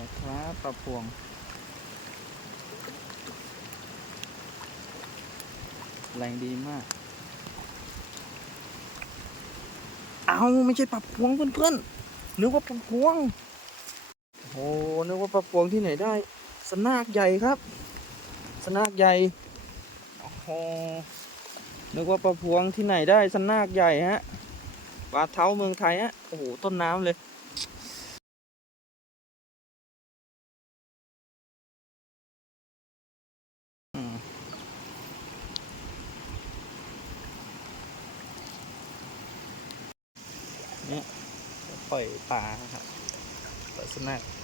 นะครับปลาพวงแรงดีมาก เอาไม่ใช่ปลาพวงเพื่อนๆนึกว่าปลาพวงโอ้นึกว่าปลาพวงที่ไหนได้ สนากใหญ่ครับ สนากใหญ่โอ้โหนึกว่าปลาพวงที่ไหนได้สนากใหญ่ฮะปลาเท้าเมืองไทยฮะโอ้โหต้นน้ำเลย เนี่ยปล่อยปลาครับปล่อยสนักษณะ